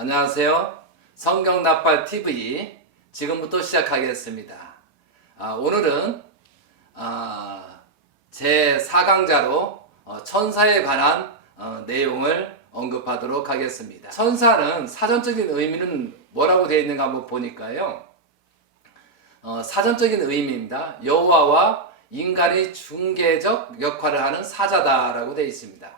안녕하세요. 성경나팔TV 지금부터 시작하겠습니다. 오늘은 제 4강자로 천사에 관한 내용을 언급하도록 하겠습니다. 천사는 사전적인 의미는 뭐라고 되어 있는가 한번 보니까요. 사전적인 의미입니다. 여호와와 인간의 중개적 역할을 하는 사자다라고 되어 있습니다.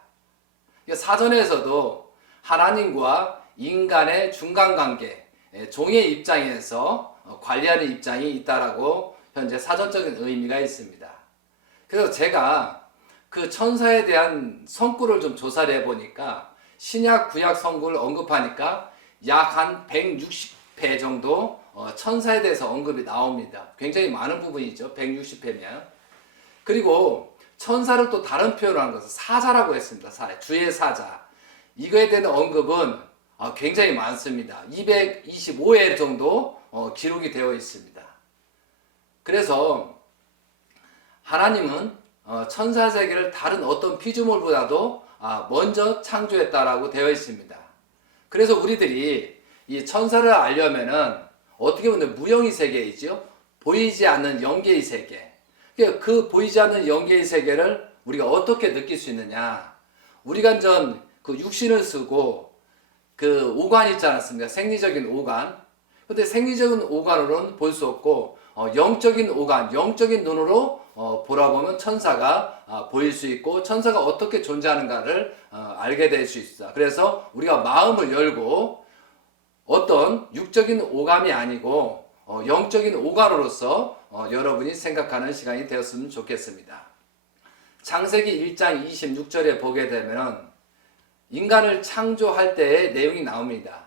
사전에서도 하나님과 인간의 중간관계, 종의 입장에서 관리하는 입장이 있다라고 현재 사전적인 의미가 있습니다. 그래서 제가 그 천사에 대한 성구를 좀 조사를 해보니까 신약 구약 성구를 언급하니까 약 한 160회 정도 천사에 대해서 언급이 나옵니다. 굉장히 많은 부분이죠. 160회면. 그리고 천사를 또 다른 표현을 한 것은 사자라고 했습니다. 주의 사자. 이거에 대한 언급은 굉장히 많습니다. 225회 정도 기록이 되어 있습니다. 그래서 하나님은 천사 세계를 다른 어떤 피조물보다도 먼저 창조했다라고 되어 있습니다. 그래서 우리들이 이 천사를 알려면은 어떻게 보면 무형의 세계이죠. 보이지 않는 영계의 세계. 그 보이지 않는 영계의 세계를 우리가 어떻게 느낄 수 있느냐. 우리가 그 육신을 쓰고 그 오간 있지 않았습니까? 생리적인 오간. 근데 생리적인 오간으로는 볼 수 없고 영적인 오간, 영적인 눈으로 보라보면 천사가 보일 수 있고 천사가 어떻게 존재하는가를 알게 될 수 있다. 그래서 우리가 마음을 열고 어떤 육적인 오감이 아니고 영적인 오감으로서 여러분이 생각하는 시간이 되었으면 좋겠습니다. 창세기 1장 26절에 보게 되면 인간을 창조할 때의 내용이 나옵니다.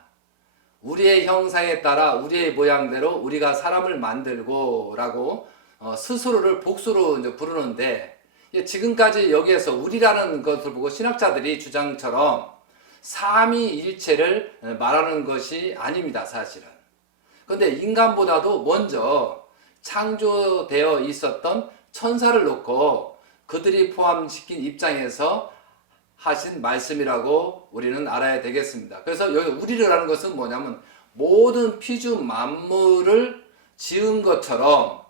우리의 형상에 따라 우리의 모양대로 우리가 사람을 만들고 라고 스스로를 복수로 이제 부르는데, 지금까지 여기에서 우리라는 것을 보고 신학자들이 주장처럼 삼위일체를 말하는 것이 아닙니다. 사실은. 그런데 인간보다도 먼저 창조되어 있었던 천사를 놓고 그들이 포함시킨 입장에서 하신 말씀이라고 우리는 알아야 되겠습니다. 그래서 여기 우리라는 것은 뭐냐면 모든 피주 만물을 지은 것처럼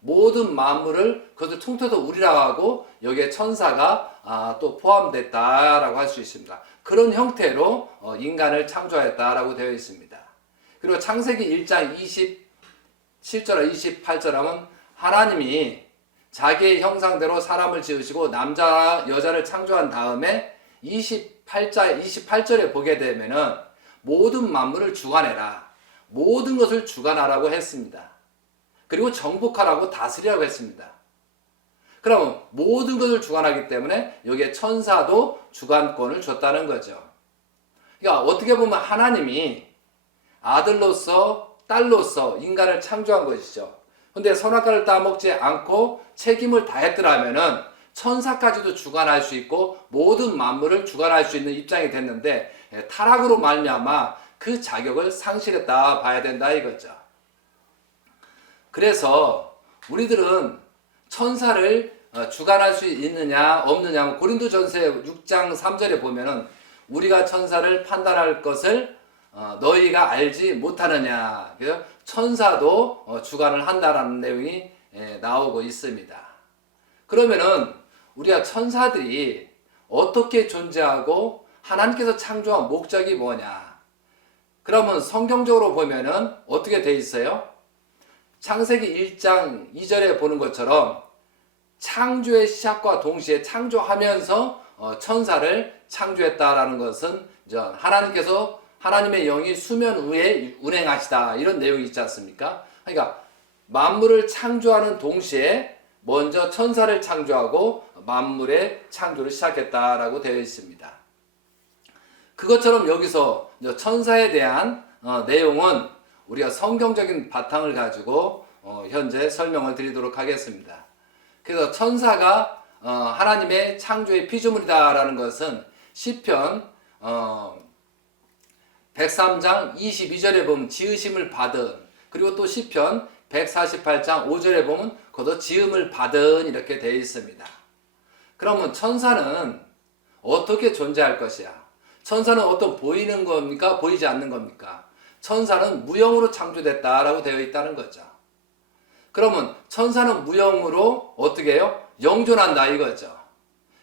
모든 만물을 그것을 통틀어서 우리라고 하고 여기에 천사가 또 포함됐다라고 할 수 있습니다. 그런 형태로 인간을 창조했다라고 되어 있습니다. 그리고 창세기 1장 27절 28절 하면 하나님이 자기의 형상대로 사람을 지으시고 남자 여자를 창조한 다음에 28절에 보게 되면은 모든 만물을 주관해라. 모든 것을 주관하라고 했습니다. 그리고 정복하라고 다스리라고 했습니다. 그러면 모든 것을 주관하기 때문에 여기에 천사도 주관권을 줬다는 거죠. 그러니까 어떻게 보면 하나님이 아들로서 딸로서 인간을 창조한 것이죠. 근데 선악과를 따먹지 않고 책임을 다했더라면은 천사까지도 주관할 수 있고 모든 만물을 주관할 수 있는 입장이 됐는데 타락으로 말미암아 그 자격을 상실했다 봐야 된다 이거죠. 그래서 우리들은 천사를 주관할 수 있느냐 없느냐, 고린도전서 6장 3절에 보면은 우리가 천사를 판단할 것을 너희가 알지 못하느냐. 그래서 천사도 주관을 한다라는 내용이 나오고 있습니다. 그러면은 우리가 천사들이 어떻게 존재하고 하나님께서 창조한 목적이 뭐냐? 그러면 성경적으로 보면은 어떻게 돼 있어요? 창세기 1장 2절에 보는 것처럼 창조의 시작과 동시에 창조하면서 천사를 창조했다라는 것은 하나님께서 하나님의 영이 수면 위에 운행하시다 이런 내용이 있지 않습니까? 그러니까 만물을 창조하는 동시에 먼저 천사를 창조하고 만물의 창조를 시작했다라고 되어 있습니다. 그것처럼 여기서 천사에 대한 내용은 우리가 성경적인 바탕을 가지고 현재 설명을 드리도록 하겠습니다. 그래서 천사가 하나님의 창조의 피조물이다라는 것은 시편 103장 22절에 보면 지으심을 받은, 그리고 또 시편 148장 5절에 보면 그것도 지음을 받은 이렇게 되어 있습니다. 그러면 천사는 어떻게 존재할 것이야? 천사는 어떤 보이는 겁니까? 보이지 않는 겁니까? 천사는 무형으로 창조됐다라고 되어 있다는 거죠. 그러면 천사는 무형으로 어떻게 해요? 영존한다 이거죠.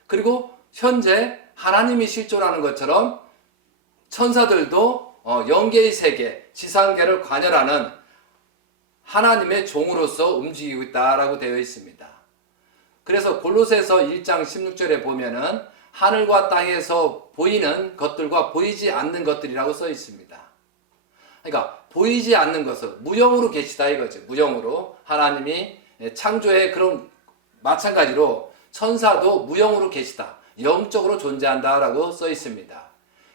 그리고 현재 하나님이 실존하는 것처럼 천사들도 영계의 세계, 지상계를 관여하는 하나님의 종으로서 움직이고 있다라고 되어 있습니다. 그래서 골로새서 1장 16절에 보면은 하늘과 땅에서 보이는 것들과 보이지 않는 것들이라고 써 있습니다. 그러니까 보이지 않는 것은 무형으로 계시다 이거죠. 무형으로 하나님이 창조의 그런 마찬가지로 천사도 무형으로 계시다. 영적으로 존재한다라고 써 있습니다.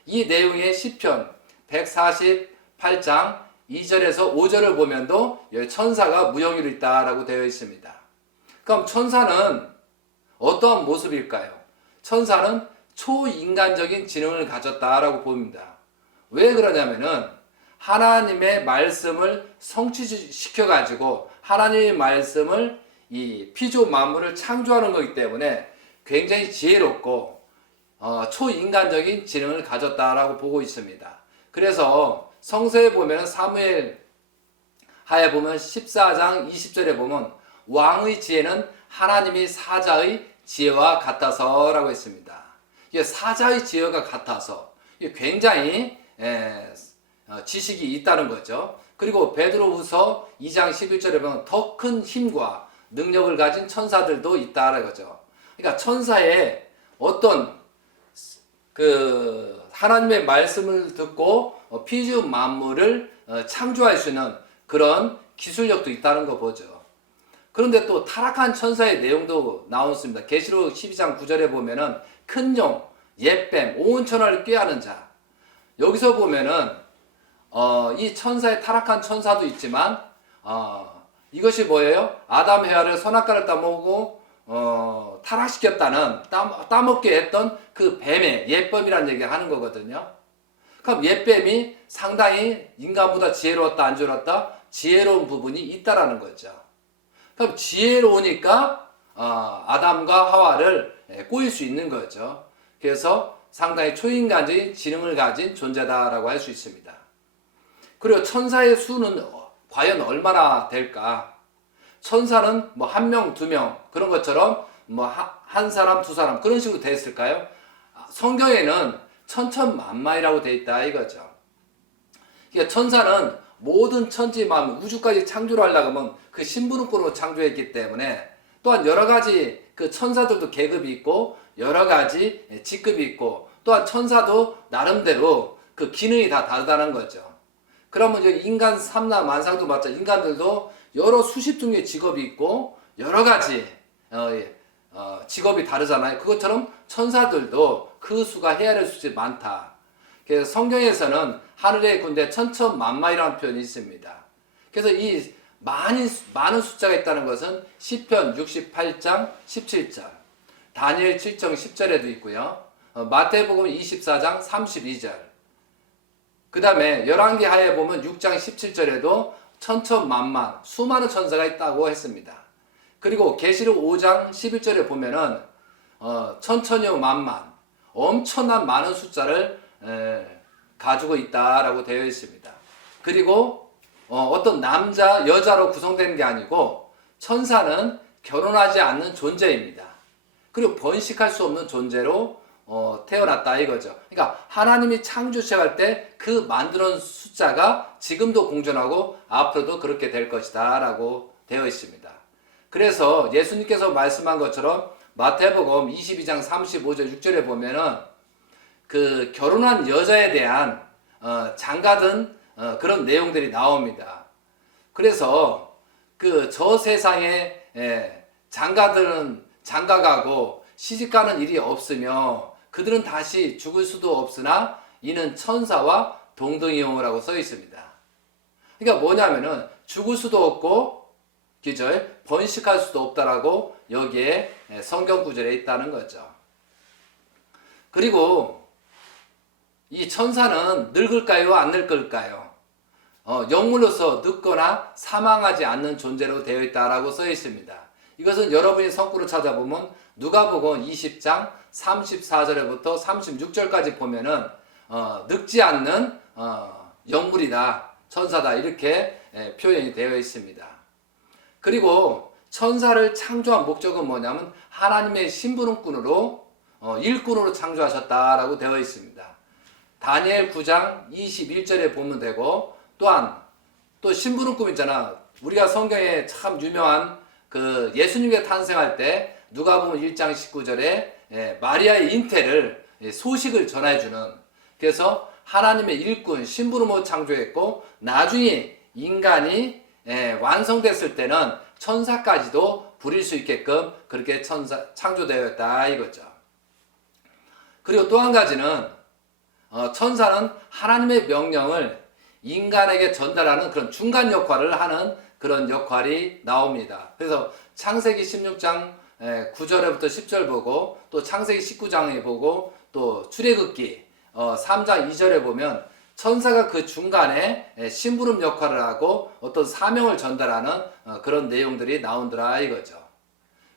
이 내용의 시편 148장 2절에서 5절을 보면도 천사가 무형으로 있다라고 되어 있습니다. 그럼 천사는 어떠한 모습일까요? 천사는 초인간적인 지능을 가졌다라고 봅니다. 왜 그러냐면은 하나님의 말씀을 성취시켜 가지고 하나님의 말씀을 이 피조 만물을 창조하는 거기 때문에 굉장히 지혜롭고 초인간적인 지능을 가졌다라고 보고 있습니다. 그래서 성서에 보면 사무엘 하에 보면 14장 20절에 보면 왕의 지혜는 하나님이 사자의 지혜와 같아서라고 했습니다. 이게 사자의 지혜가 같아서 이게 굉장히 지식이 있다는 거죠. 그리고 베드로후서 2장 11절에 보면 더 큰 힘과 능력을 가진 천사들도 있다는 거죠. 그러니까 천사의 어떤 그 하나님의 말씀을 듣고 피조 만물을 창조할 수 있는 그런 기술력도 있다는 거 보죠. 그런데 또 타락한 천사의 내용도 나왔습니다. 계시록 12장 9절에 보면은 큰 용, 옛뱀, 온 천하를 꾀하는 자. 여기서 보면은 이 천사의 타락한 천사도 있지만 이것이 뭐예요? 아담 해와를 선악과를 따먹고 타락시켰다는 따먹게 했던 그 뱀의 옛뱀이라는 얘기를 하는 거거든요. 그럼 옛뱀이 상당히 인간보다 지혜로웠다 안 지혜로웠다? 지혜로운 부분이 있다라는 거죠. 그럼 지혜로우니까 아담과 하와를 꼬일 수 있는 거죠. 그래서 상당히 초인간적인 지능을 가진 존재다라고 할 수 있습니다. 그리고 천사의 수는 과연 얼마나 될까? 천사는 뭐 한 명, 두 명 그런 것처럼 뭐 한 사람, 두 사람 그런 식으로 되어 있을까요? 성경에는 천천만마이라고 되어 있다 이거죠. 그러니까 천사는 모든 천지 만물 우주까지 창조를 하려고 하면 그 신부름으로 창조했기 때문에 또한 여러 가지 그 천사들도 계급이 있고 여러 가지 직급이 있고 또한 천사도 나름대로 그 기능이 다 다르다는 거죠. 그러면 인간 삼라 만상도 맞죠. 인간들도 여러 수십 종의 직업이 있고 여러 가지 직업이 다르잖아요. 그것처럼 천사들도 그 수가 헤아릴 수 있이 많다. 그래서 성경에서는 하늘의 군대 천천만마이라는 표현이 있습니다. 그래서 이 많은 숫자가 있다는 것은 시편 68장 17절, 다니엘 7장 10절에도 있고요. 마태복음 24장 32절. 그 다음에 열왕기 하에 보면 6장 17절에도 천천만만 수많은 천사가 있다고 했습니다. 그리고 계시록 5장 11절에 보면은 천천여 만만 엄청난 많은 숫자를 가지고 있다라고 되어 있습니다. 그리고 어떤 남자 여자로 구성되는 게 아니고 천사는 결혼하지 않는 존재입니다. 그리고 번식할 수 없는 존재로 태어났다 이거죠. 그러니까 하나님이 창조 시작할 때 그 만들어놓은 숫자가 지금도 공존하고 앞으로도 그렇게 될 것이다 라고 되어 있습니다. 그래서 예수님께서 말씀한 것처럼 마태복음 22장 35절 6절에 보면은 그 결혼한 여자에 대한 장가든 그런 내용들이 나옵니다. 그래서 그 저 세상에 장가가고 시집가는 일이 없으며 그들은 다시 죽을 수도 없으나 이는 천사와 동등이요라고 써 있습니다. 그러니까 뭐냐면은 죽을 수도 없고 기절 번식할 수도 없다라고 여기에 성경 구절에 있다는 거죠. 그리고 이 천사는 늙을까요? 안 늙을까요? 영물로서 늙거나 사망하지 않는 존재로 되어 있다라고 써 있습니다. 이것은 여러분이 성구를 찾아보면 누가복음 20장 34절부터 36절까지 보면은 늙지 않는 영물이다, 천사다, 이렇게 표현이 되어 있습니다. 그리고 천사를 창조한 목적은 뭐냐면 하나님의 심부름꾼으로 일꾼으로 창조하셨다라고 되어 있습니다. 다니엘 9장 21절에 보면 되고, 또한 또 심부름꾼 있잖아. 우리가 성경에 참 유명한 그 예수님께 탄생할 때 누가복음 1장 19절에 마리아의 잉태를 소식을 전해주는, 그래서 하나님의 일꾼 심부름으로 창조했고, 나중에 인간이 완성됐을 때는 천사까지도 부릴 수 있게끔 그렇게 창조되었다 이거죠. 그리고 또 한 가지는 천사는 하나님의 명령을 인간에게 전달하는 그런 중간 역할을 하는 그런 역할이 나옵니다. 그래서 창세기 16장 9절부터 10절 보고, 또 창세기 19장에 보고, 또 출애굽기 3장 2절에 보면 천사가 그 중간에 심부름 역할을 하고 어떤 사명을 전달하는 그런 내용들이 나온더라 이거죠.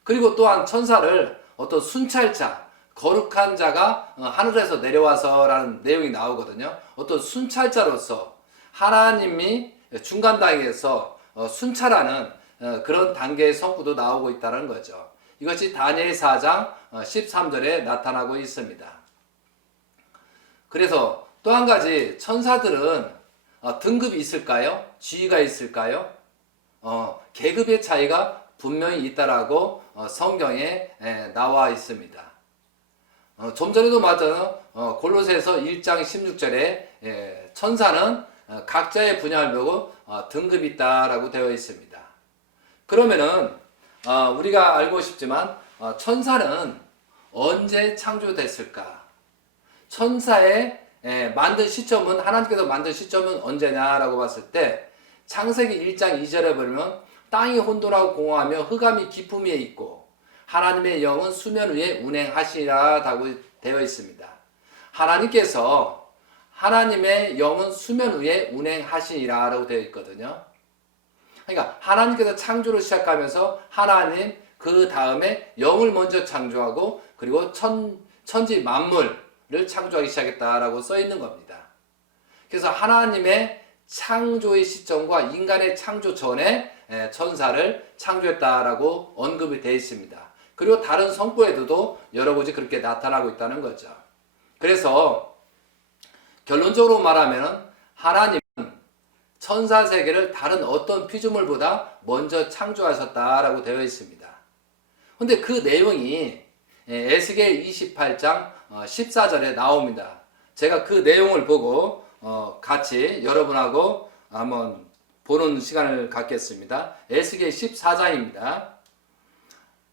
그리고 또한 천사를 어떤 순찰자, 거룩한 자가 하늘에서 내려와서라는 내용이 나오거든요. 어떤 순찰자로서 하나님이 중간 단계에서 순찰하는 그런 단계의 성부도 나오고 있다는 거죠. 이것이 다니엘 4장 13절에 나타나고 있습니다. 그래서 또 한 가지, 천사들은 등급이 있을까요? 지위가 있을까요? 계급의 차이가 분명히 있다라고 성경에 나와 있습니다. 좀 전에도 말했잖아요. 골로새서 1장 16절에 천사는 각자의 분야를 보고 등급이 있다라고 되어 있습니다. 그러면은 우리가 알고 싶지만 천사는 언제 창조됐을까? 천사의 만든 시점은, 하나님께서 만든 시점은 언제냐라고 봤을 때 창세기 1장 2절에 보면 땅이 혼돈하고 공허하며 흑암이 깊음 위에 있고 하나님의 영은 수면 위에 운행하시라라고 되어 있습니다. 하나님께서 하나님의 영은 수면 위에 운행하시라라고 되어 있거든요. 그러니까 하나님께서 창조를 시작하면서 하나님 그 다음에 영을 먼저 창조하고 그리고 천지 만물을 창조하기 시작했다라고 써 있는 겁니다. 그래서 하나님의 창조의 시점과 인간의 창조 전에 천사를 창조했다라고 언급이 되어 있습니다. 그리고 다른 성구에도 여러 곳이 그렇게 나타나고 있다는 거죠. 그래서 결론적으로 말하면 하나님은 천사 세계를 다른 어떤 피조물보다 먼저 창조하셨다라고 되어 있습니다. 근데 그 내용이 에스겔 28장 14절에 나옵니다. 제가 그 내용을 보고 같이 여러분하고 한번 보는 시간을 갖겠습니다. 에스겔 14장입니다.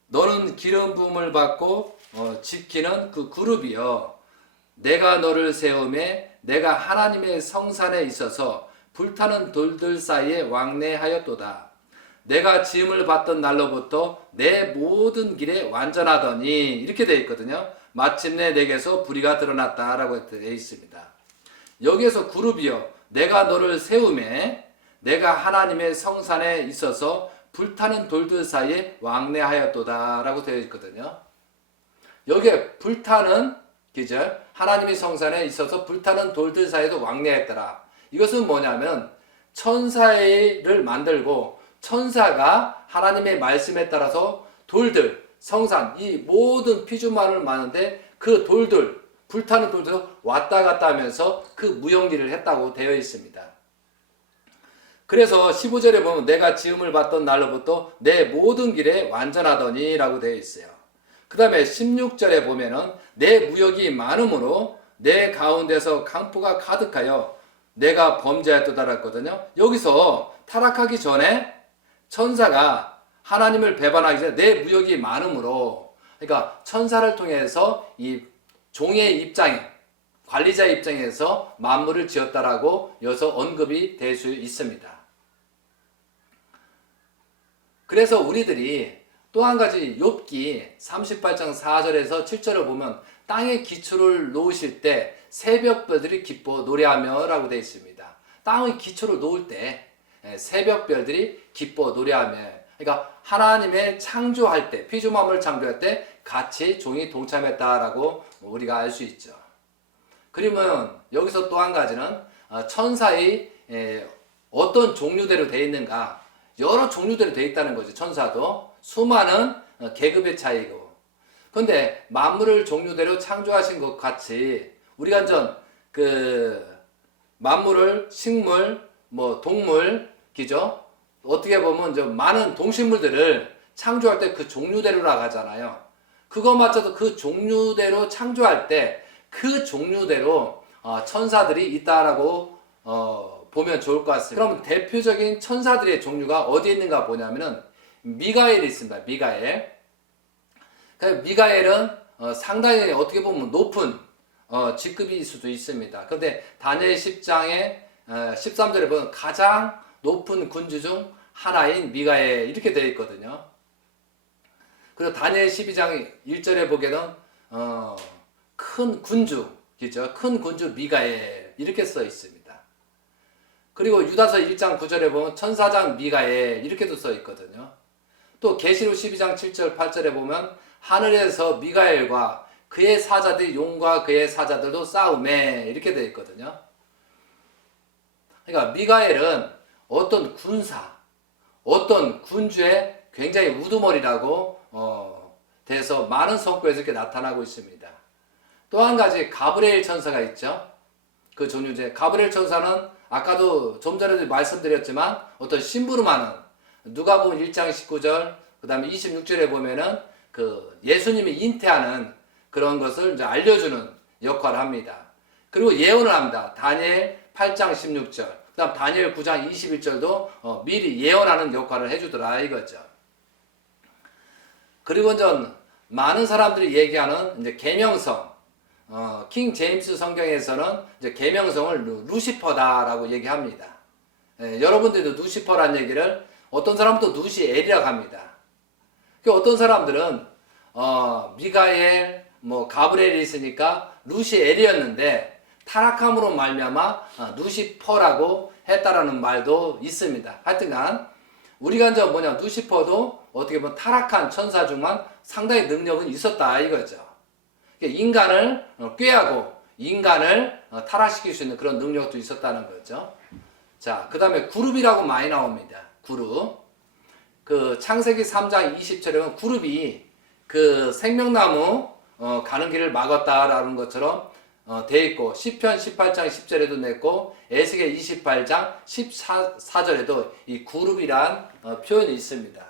너는 기름 부음을 받고 지키는 그 그룹이여, 내가 너를 세우매 내가 하나님의 성산에 있어서 불타는 돌들 사이에 왕래하였도다. 내가 지음을 받던 날로부터 내 모든 길에 완전하더니, 이렇게 되어 있거든요. 마침내 내게서 불의가 드러났다라고 되어 있습니다. 여기에서 그룹이여, 내가 너를 세우매 내가 하나님의 성산에 있어서 불타는 돌들 사이에 왕래하였도다 라고 되어 있거든요. 여기에 불타는 기절, 하나님의 성산에 있어서 불타는 돌들 사이에도 왕래했더라. 이것은 뭐냐면 천사를 만들고 천사가 하나님의 말씀에 따라서 돌들, 성산, 이 모든 피조물을 만드는데 그 돌들, 불타는 돌들 왔다 갔다 하면서 그 무용기를 했다고 되어 있습니다. 그래서 15절에 보면 내가 지음을 받던 날로부터 내 모든 길에 완전하더니 라고 되어 있어요. 그 다음에 16절에 보면은 내 무역이 많음으로 내 가운데서 강포가 가득하여 내가 범죄하였도다 했거든요. 여기서 타락하기 전에 천사가 하나님을 배반하기 전에 내 무역이 많음으로, 그러니까 천사를 통해서 이 종의 입장에, 관리자의 입장에서 만물을 지었다라고 여기서 언급이 될 수 있습니다. 그래서 우리들이 또 한 가지 욥기 38장 4절에서 7절을 보면 땅에 기초를 놓으실 때 새벽별들이 기뻐 노래하며 라고 되어 있습니다. 땅의 기초를 놓을 때 새벽별들이 기뻐 노래하며, 그러니까 하나님의 창조할 때, 피조물을 창조할 때 같이 종이 동참했다라고 우리가 알 수 있죠. 그러면 여기서 또 한 가지는 천사의 어떤 종류대로 되어 있는가, 여러 종류대로 되어 있다는 거죠. 천사도 수많은 계급의 차이고. 근데 만물을 종류대로 창조하신 것 같이 우리가 만물을 식물, 뭐 동물, 그죠? 어떻게 보면 많은 동식물들을 창조할 때 그 종류대로라고 하잖아요. 그것마저도 그 종류대로 창조할 때 그 종류대로 천사들이 있다라고 보면 좋을 것 같습니다. 그럼 대표적인 천사들의 종류가 어디에 있는가 보냐면은 미가엘이 있습니다. 미가엘. 미가엘은 상당히 어떻게 보면 높은 직급일 수도 있습니다. 그런데 다니엘 10장에 13절에 보면 가장 높은 군주 중 하나인 미가엘 이렇게 되어 있거든요. 그리고 다니엘 12장 1절에 보게는 큰 군주, 그죠? 큰 군주 미가엘 이렇게 써 있습니다. 그리고 유다서 1장 9절에 보면 천사장 미가엘 이렇게도 써 있거든요. 또 계시록 12장 7절 8절에 보면 하늘에서 미가엘과 그의 사자들이 용과 그의 사자들도 싸움에 이렇게 되어 있거든요. 그러니까 미가엘은 어떤 군사, 어떤 군주의 굉장히 우두머리라고 돼서 많은 성격에서 이렇게 나타나고 있습니다. 또 한 가지 가브리엘 천사가 있죠. 그 종류 중에 가브리엘 천사는 아까도 좀 전에도 말씀드렸지만 어떤 심부름하는, 누가복음 1장 19절 그 다음에 26절에 보면은 그 예수님이 잉태하는 그런 것을 이제 알려주는 역할을 합니다. 그리고 예언을 합니다. 다니엘 8장 16절 그 다음 다니엘 9장 21절도 미리 예언하는 역할을 해주더라 이거죠. 그리고 많은 사람들이 얘기하는 이제 계명성, 킹 제임스 성경에서는 이제 계명성을 루시퍼다라고 얘기합니다. 여러분들도 루시퍼란 얘기를 어떤 사람은 또 루시엘이라고 합니다. 어떤 사람들은 미가엘, 가브리엘이 있으니까 루시엘이었는데 타락함으로 말미암아 루시퍼라고 했다라는 말도 있습니다. 하여튼간 우리가 루시퍼도 어떻게 보면 타락한 천사 중만 상당히 능력은 있었다 이거죠. 인간을 꾀하고 인간을 타락시킬 수 있는 그런 능력도 있었다는 거죠. 자, 그 다음에 그룹이라고 많이 나옵니다. 그룹. 그 창세기 3장 20절에 보면 그룹이 그 생명나무 가는 길을 막았다라는 것처럼 돼 있고, 시편 18장 10절에도 냈고, 에스겔 28장 14절에도 이 그룹이란 표현이 있습니다.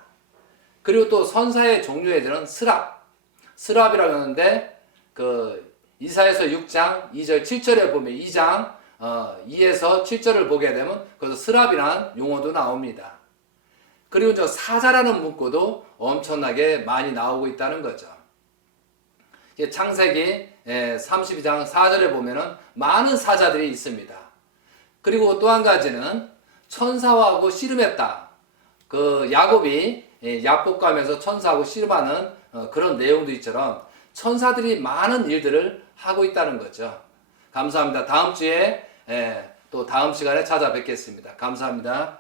그리고 또 선사의 종류에는 스랍이라고 하는데, 그 이사야서 6장 2절 7절에 보면 2장 2에서 7절을 보게 되면 거기서 스랍이라는 용어도 나옵니다. 그리고 사자라는 문구도 엄청나게 많이 나오고 있다는 거죠. 창세기 32장 4절에 보면은 많은 사자들이 있습니다. 그리고 또 한 가지는 천사하고 씨름했다. 그 야곱이 야곱 가면서 천사하고 씨름하는 그런 내용도 있처럼 천사들이 많은 일들을 하고 있다는 거죠. 감사합니다. 다음 주에 또 다음 시간에 찾아뵙겠습니다. 감사합니다.